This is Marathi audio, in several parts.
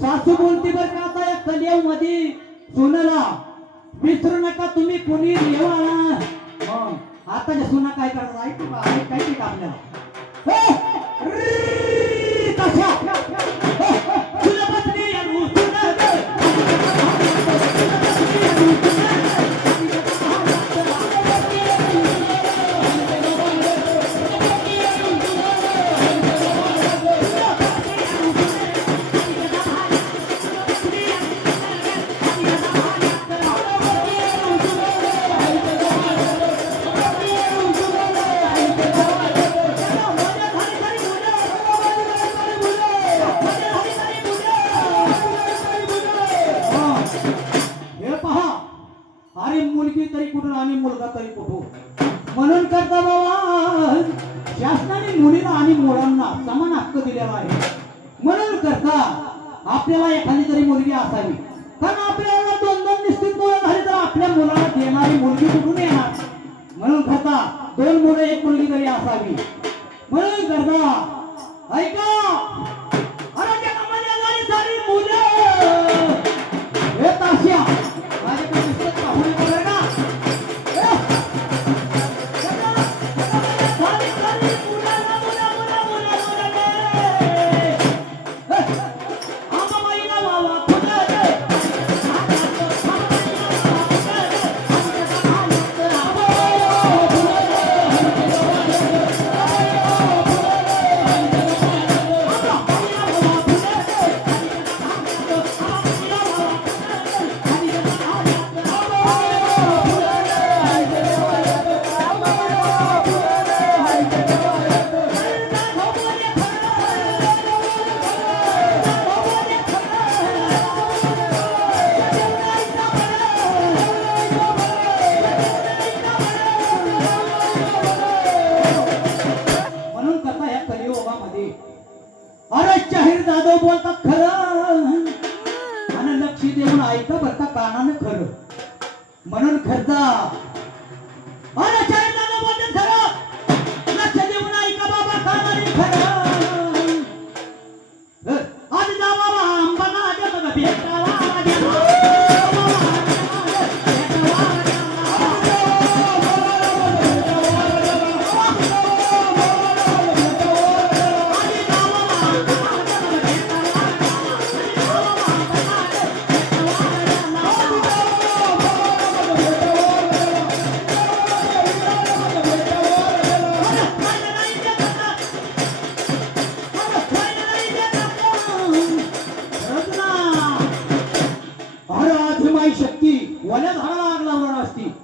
सासू बोलते बर का आता या कलिया मध्ये सुनाला विसरू नका तुम्ही पुणे येवाला आता सुना काय करणार ऐकू काय ऐकायची का आपल्याला. हो! तरी कुठून आणि मुलगा तरी कुठून? म्हणून करता बाबा शासनाने मुलीला आणि मुलांना समान हक्क दिलेला आहे. म्हणून करता आपल्याला एखादी तरी मुलगी असावी. कारण आपल्याला दोन दोन निश्चित मुलं झाली तर आपल्या मुलाला देणारी मुलगी कुठून येणार? म्हणून करता दोन मुलं एक मुलगी तरी असावी. म्हणून करता ऐका अरे जाहीर जाधव बोलतात खरं. आणि लक्ष देऊन ऐका बरं का कानानं खरं. म्हणून खर्चा वल्या झाडाला आग लावणार असती.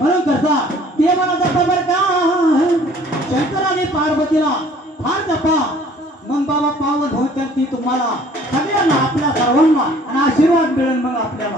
म्हणून करता ते मला असता बर का? शंकराने पार्वतीला फार जपा. मग बाबा पावन होत ती तुम्हाला. सगळ्यांना आपल्या सर्वांना. आणि आशीर्वाद मिळेल मग आपल्याला.